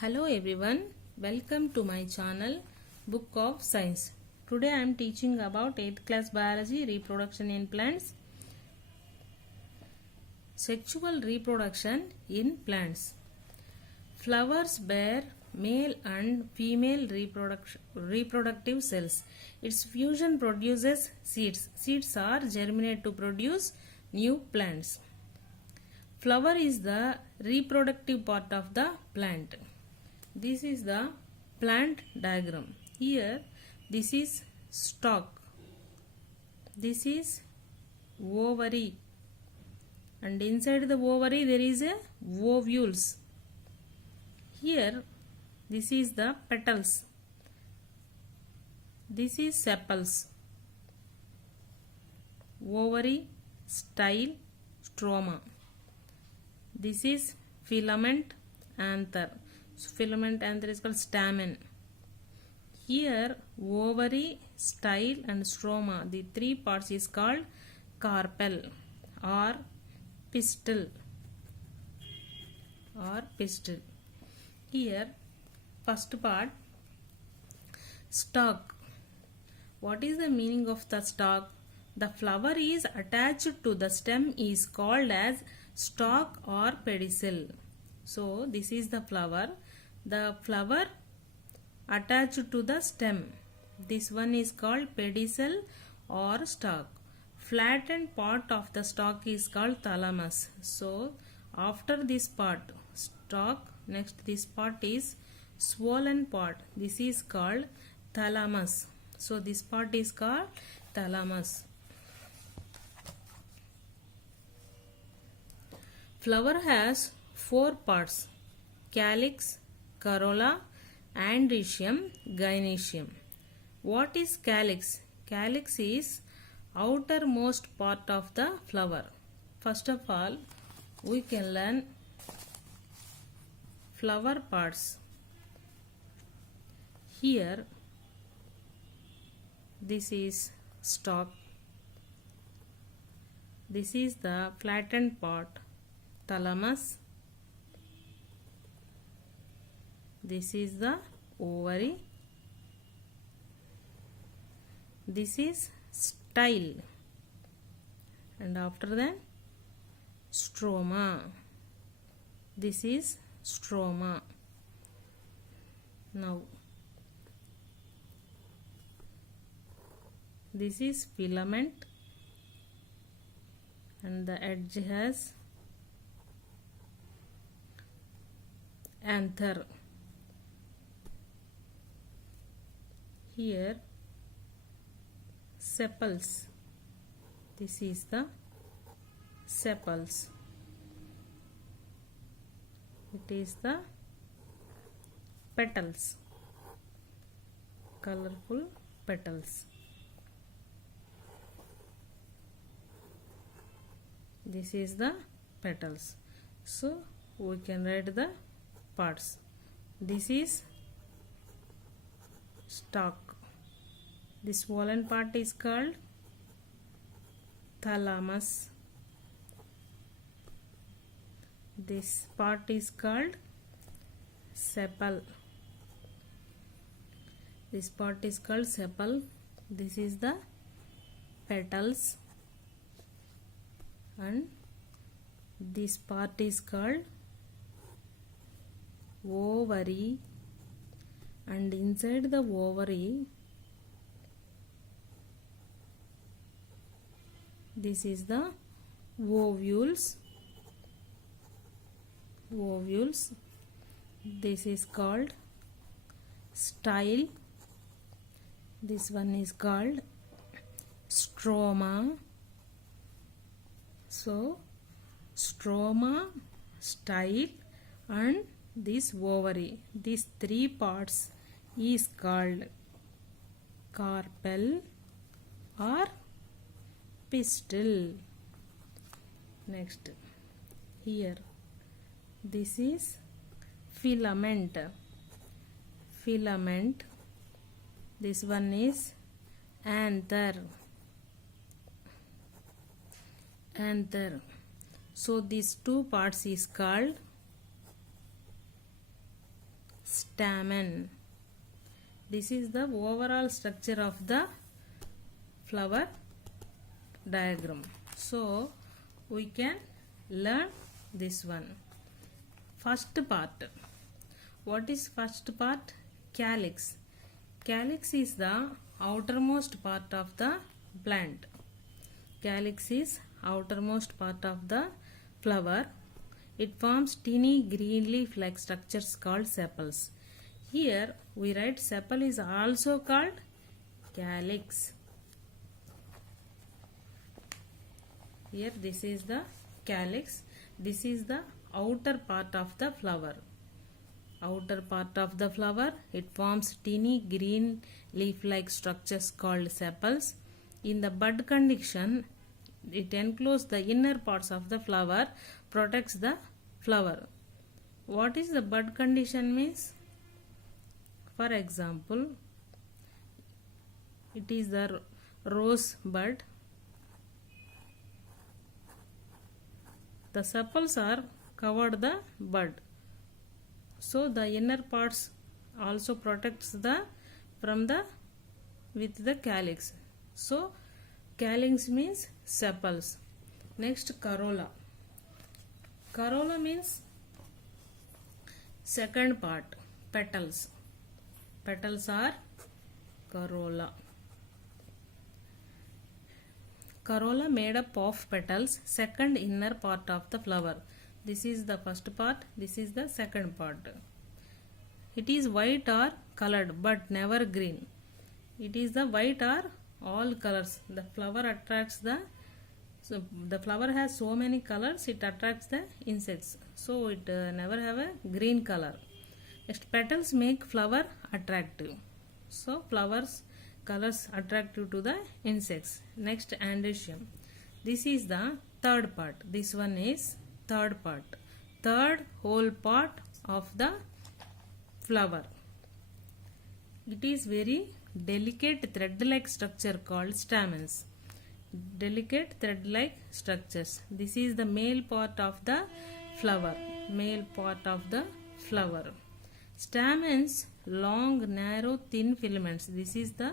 Hello everyone, welcome to my channel Book of Science. Today I am teaching about 8th class biology, reproduction in plants. Sexual reproduction in plants. Flowers bear male and female reproductive cells. Its fusion produces seeds. Seeds are germinated to produce new plants. Flower is the reproductive part of the plant. This is the plant diagram. Here this is stalk. This is ovary. And inside the ovary there is a ovules. Here this is the petals. This is sepals. Ovary, style, stroma. This is filament, anther. So filament anther is called stamen. Here ovary, style and stroma, the three parts is called carpel or pistil. Here first part, stalk. What is the meaning of the stalk? The flower is attached to the stem is called as stalk or pedicel. So this is the flower. The flower attached to the stem. This one is called pedicel or stalk. Flattened part of the stalk is called thalamus. So after this part, stalk, next this part is swollen part. This is called thalamus. So this part is called thalamus. Flower has four parts: calyx, corolla, androecium, gynoecium. What is calyx? Calyx is outermost part of the flower. First of all, we can learn flower parts. Here this is stalk. This is the flattened part, thalamus. This is the ovary. This is style. And after that, stroma. This is stroma. Now, this is filament. And the edge has anther. Here sepals. This is the sepals. It is the petals, colorful petals. This is the petals. So we can write the parts. This is stalk. This swollen part is called thalamus. This part is called sepal. This part is called sepal. This is the petals. And this part is called ovary. And inside the ovary, this is the ovules. This is called style. This one is called stroma. So stroma, style and this ovary, these three parts is called carpel or pistil. Next, here this is filament. This one is anther. So these two parts is called stamen. This is the overall structure of the flower diagram. So we can learn this one. First part. What is first part? Calyx. Calyx is the outermost part of the plant. Calyx is outermost part of the flower. It forms teeny green leaf-like structures called sepals. Here we write sepal is also called calyx. Here this is the calyx. This is the outer part of the flower. Outer part of the flower, it forms teeny green leaf-like structures called sepals. In the bud condition, it encloses the inner parts of the flower, protects the flower. What is the bud condition means? For example, it is the rose bud. The sepals are covered the bud. So the inner parts also protects the with the calyx. So calyx means sepals. Next, corolla. Corolla means second part, petals. Petals are corolla. Corolla made up of petals, second inner part of the flower. This is the first part, this is the second part. It is white or colored but never green. It is the white or all colors. The flower attracts the flower has so many colors, it attracts the insects. So it never have a green color. Next, petals make flower attractive. So flowers colors attractive to the insects. Next, androecium. This is the third part. This one is third part. Third whole part of the flower. It is very delicate thread-like structure called stamens. Delicate thread-like structures. This is the male part of the flower. Male part of the flower. Stamens, long, narrow, thin filaments. This is the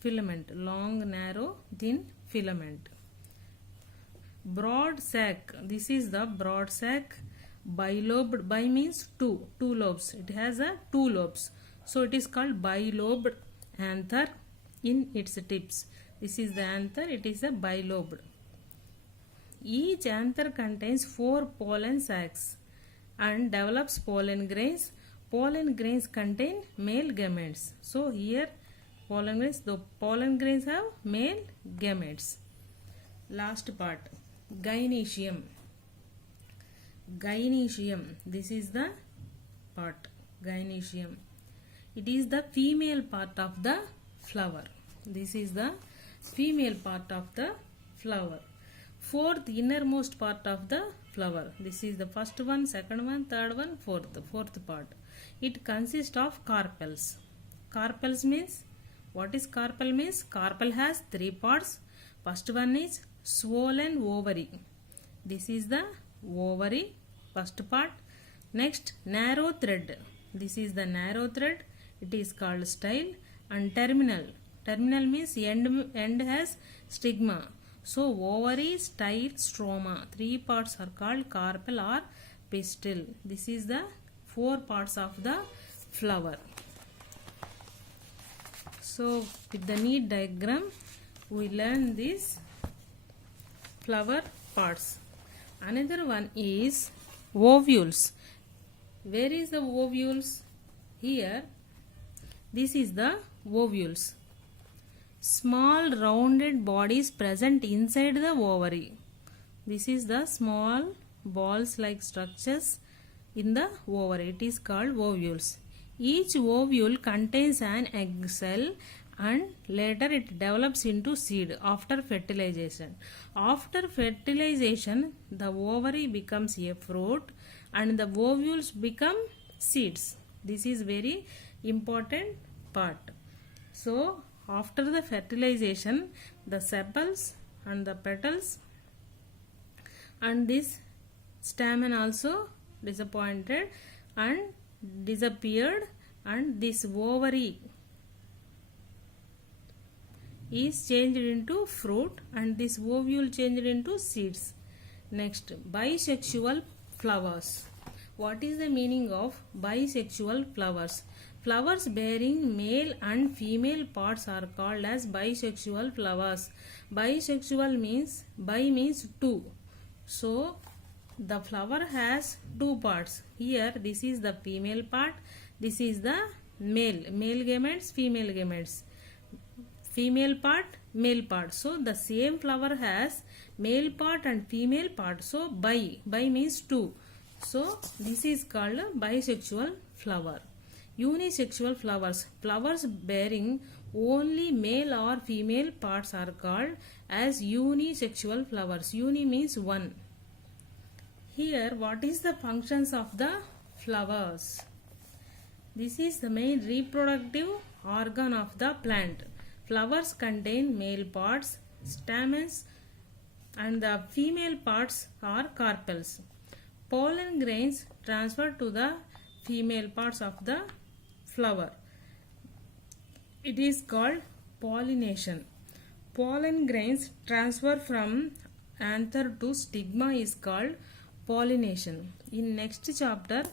filament. Long, narrow, thin filament. Broad sac. This is the broad sac. Bilobed. Bi means two lobes. It has two lobes. So it is called bilobed anther in its tips. This is the anther. It is a bilobed. Each anther contains 4 pollen sacs and develops pollen grains. Pollen grains contain male gametes. So here the pollen grains have male gametes. Last part, gynoecium. Gynoecium. This is the part, gynoecium. It is the female part of the flower. This is the female part of the flower. Fourth innermost part of the flower. This is the first one, second one, third one, fourth part. It consists of carpels. Carpels means, what is carpel means? Carpel has 3 parts. First one is swollen ovary. This is the ovary, first part. Next, narrow thread. This is the narrow thread. It is called style. And terminal. Terminal means end has stigma. So ovary, style, stroma. 3 parts are called carpel or pistil. This is the 4 parts of the flower. So with the neat diagram, we learn these flower parts. Another one is ovules. Where is the ovules? Here, this is the ovules. Small rounded bodies present inside the ovary. This is the small balls like structures in the ovary. It is called ovules. Each ovule contains an egg cell and later it develops into seed after fertilization. After fertilization, the ovary becomes a fruit and the ovules become seeds. This is very important part. So after the fertilization, the sepals and the petals and this stamen also disappointed and disappeared and this ovary is changed into fruit and this ovule changed into seeds. Next, bisexual flowers. What is the meaning of bisexual flowers? Flowers bearing male and female parts are called as bisexual flowers. Bisexual means, bi means two. So, the flower has two parts. Here, this is the female part, this is the male gametes, female gametes. Female part, male part. So the same flower has male part and female part. So bi means two. So this is called a bisexual flower. Unisexual flowers. Flowers bearing only male or female parts are called as unisexual flowers. Uni means one. Here, what is the functions of the flowers? This is the main reproductive organ of the plant. Flowers contain male parts, stamens, and the female parts are carpels. Pollen grains transfer to the female parts of the flower. It is called pollination. Pollen grains transfer from anther to stigma is called pollination. In next chapter,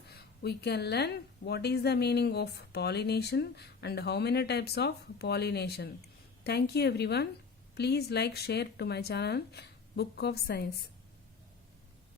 we can learn what is the meaning of pollination and how many types of pollination. Thank you everyone. Please like, share to my channel Book of Science.